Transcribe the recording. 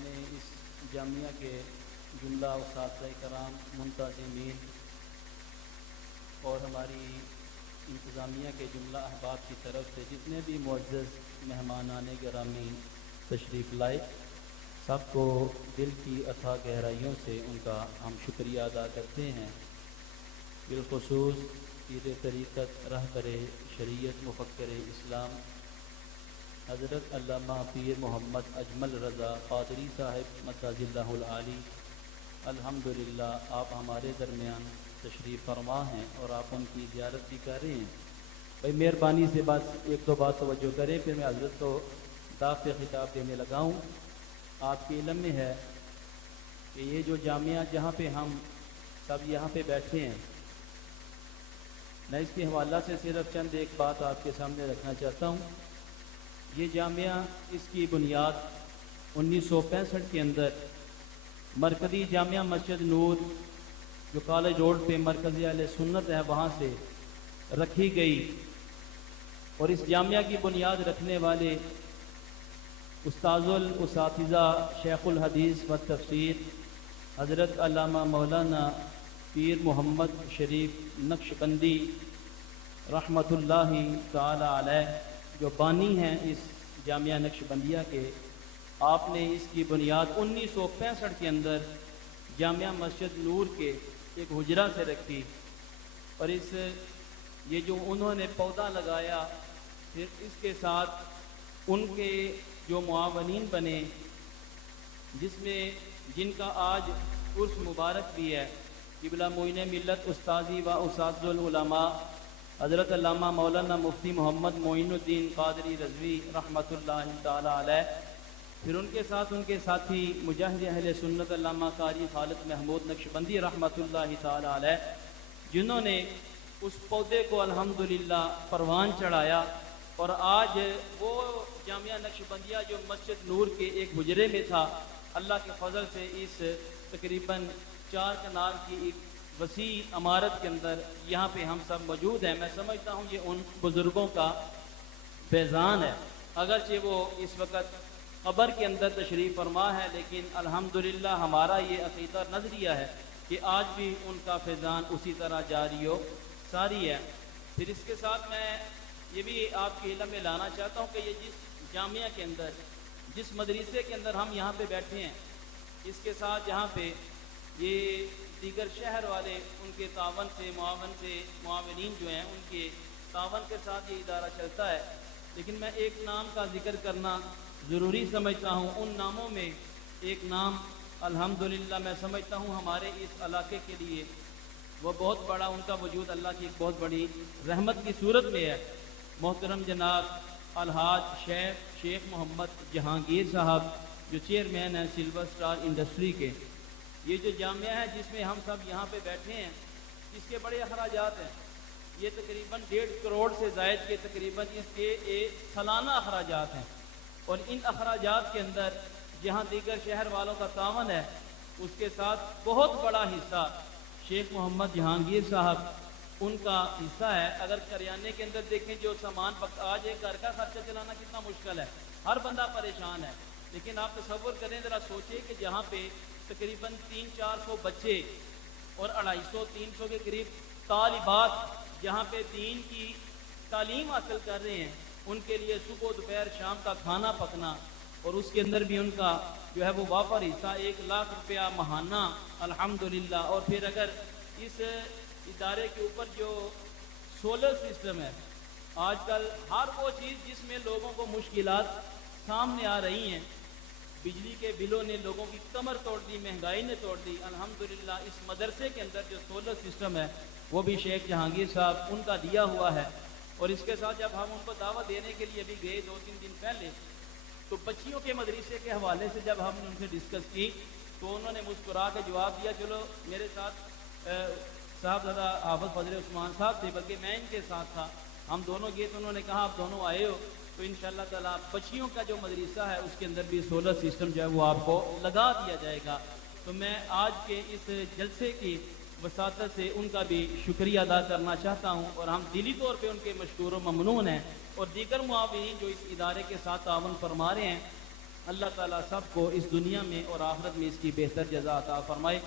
اپنے اس جامعہ کے جملہ اساتذہ کرام، منتظمین اور ہماری انتظامیہ کے جملہ احباب کی طرف سے جتنے بھی معزز مہمانان گرامی تشریف لائے، سب کو دل کی اتھاہ گہرائیوں سے ان کا ہم شکریہ ادا کرتے ہیں۔ بالخصوص پیر طریقت، رہبر شریعت، مفکر اسلام حضرت علامہ پیر محمد اجمل رضا قادری صاحب مدظ اللہ العالی، الحمدللہ آپ ہمارے درمیان تشریف فرما ہیں اور آپ ان کی زیارت بھی کر رہے ہیں۔ بھائی مہربانی سے بس ایک دو بات توجہ کریں، پھر میں حضرت کو دعوت خطاب دینے لگا ہوں۔ آپ کے علم میں ہے کہ یہ جو جامعہ جہاں پہ ہم سب یہاں پہ بیٹھے ہیں، میں اس کے حوالہ سے صرف چند ایک بات آپ کے سامنے رکھنا چاہتا ہوں۔ یہ جامعہ، اس کی بنیاد 1965 کے اندر مرکزی جامعہ مسجد نور جو کالج روڈ پہ مرکزی اہل سنت ہے وہاں سے رکھی گئی، اور اس جامعہ کی بنیاد رکھنے والے استاذ الاساتذہ شیخ الحدیث و تفسیر حضرت علامہ مولانا پیر محمد شریف نقشبندی رحمۃ اللہ تعالی علیہ جو بانی ہیں اس جامعہ نقشبندیہ کے، آپ نے اس کی بنیاد 1965 کے اندر جامعہ مسجد نور کے ایک حجرہ سے رکھی، اور یہ جو انہوں نے پودا لگایا، پھر اس کے ساتھ ان کے جو معاونین بنے، جن کا آج عرس مبارک بھی ہے، قبلہ معین ملت استاذی و اساتذہ العلماء حضرت علامہ مولانا مفتی محمد معین الدین قادری رضوی رحمۃ اللہ تعالی علیہ، پھر ان کے ساتھ ان کے ساتھی مجاہد اہل سنت علامہ قاری خالد محمود نقشبندی رحمۃ اللہ تعالی علیہ، جنہوں نے اس پودے کو الحمدللہ پروان چڑھایا، اور آج وہ جامعہ نقشبندیہ جو مسجد نور کے ایک حجرے میں تھا، اللہ کے فضل سے اس تقریباً 4 کنال کی ایک وسیع عمارت کے اندر یہاں پہ ہم سب موجود ہیں۔ میں سمجھتا ہوں یہ ان بزرگوں کا فیضان ہے، اگرچہ وہ اس وقت قبر کے اندر تشریف فرما ہے، لیکن الحمدللہ ہمارا یہ عقیدہ نظریہ ہے کہ آج بھی ان کا فیضان اسی طرح جاری و ساری ہے۔ پھر اس کے ساتھ میں یہ بھی آپ کے علم میں لانا چاہتا ہوں کہ یہ جس جامعہ کے اندر، جس مدرسے کے اندر ہم یہاں پہ بیٹھے ہیں، اس کے ساتھ یہاں پہ یہ دیگر شہر والے ان کے تعاون سے، معاونین جو ہیں ان کے تعاون کے ساتھ یہ ادارہ چلتا ہے، لیکن میں ایک نام کا ذکر کرنا ضروری سمجھتا ہوں۔ ان ناموں میں ایک نام الحمدللہ میں سمجھتا ہوں ہمارے اس علاقے کے لیے وہ بہت بڑا، ان کا وجود اللہ کی ایک بہت بڑی رحمت کی صورت میں ہے۔ محترم جناب الحاج شیخ محمد جہانگیر صاحب جو چیئرمین ہیں سلور سٹار انڈسٹری کے، یہ جو جامعہ ہے جس میں ہم سب یہاں پہ بیٹھے ہیں، اس کے بڑے اخراجات ہیں۔ یہ تقریباً 1.5 کروڑ سے زائد کے تقریباً اس کے سالانہ اخراجات ہیں، اور ان اخراجات کے اندر جہاں دیگر شہر والوں کا تعاون ہے، اس کے ساتھ بہت بڑا حصہ شیخ محمد جہانگیر صاحب ان کا حصہ ہے۔ اگر کریانے کے اندر دیکھیں جو سامان آج ایک گھر کا خرچہ چلانا کتنا مشکل ہے، ہر بندہ پریشان ہے، لیکن آپ تصور کریں، ذرا سوچیں کہ جہاں پہ تقریباً 300-400 بچے اور 250-300 کے قریب طالبات جہاں پہ دین کی تعلیم حاصل کر رہے ہیں، ان کے لیے صبح دوپہر شام کا کھانا پکنا، اور اس کے اندر بھی ان کا جو ہے وہ وافر حصہ 1 لاکھ روپیہ ماہانہ الحمدللہ۔ اور پھر اگر اس ادارے کے اوپر جو سولر سسٹم ہے، آج کل ہر وہ چیز جس میں لوگوں کو مشکلات سامنے آ رہی ہیں، بجلی کے بلوں نے لوگوں کی کمر توڑ دی، مہنگائی نے توڑ دی، الحمدللہ اس مدرسے کے اندر جو سولر سسٹم ہے وہ بھی شیخ جہانگیر صاحب ان کا دیا ہوا ہے۔ اور اس کے ساتھ جب ہم ان کو دعوت دینے کے لیے بھی گئے 2-3 دن پہلے، تو بچیوں کے مدرسے کے حوالے سے جب ہم نے ان سے ڈسکس کی تو انہوں نے مسکرا کے جواب دیا، چلو میرے ساتھ صاحبزادہ حافظ فضل عثمان صاحب تھے، بلکہ میں ان کے ساتھ تھا، ہم دونوں گئے تو انہوں نے کہا آپ دونوں آئے ہو تو انشاءاللہ تعالیٰ بچیوں کا جو مدرسہ ہے اس کے اندر بھی سولر سسٹم جو ہے وہ آپ کو لگا دیا جائے گا۔ تو میں آج کے اس جلسے کی وساطت سے ان کا بھی شکریہ ادا کرنا چاہتا ہوں، اور ہم دلی طور پہ ان کے مشکور و ممنون ہیں، اور دیگر معاونین جو اس ادارے کے ساتھ تعاون فرما رہے ہیں۔ اللہ تعالیٰ سب کو اس دنیا میں اور آخرت میں اس کی بہتر جزا عطا فرمائے۔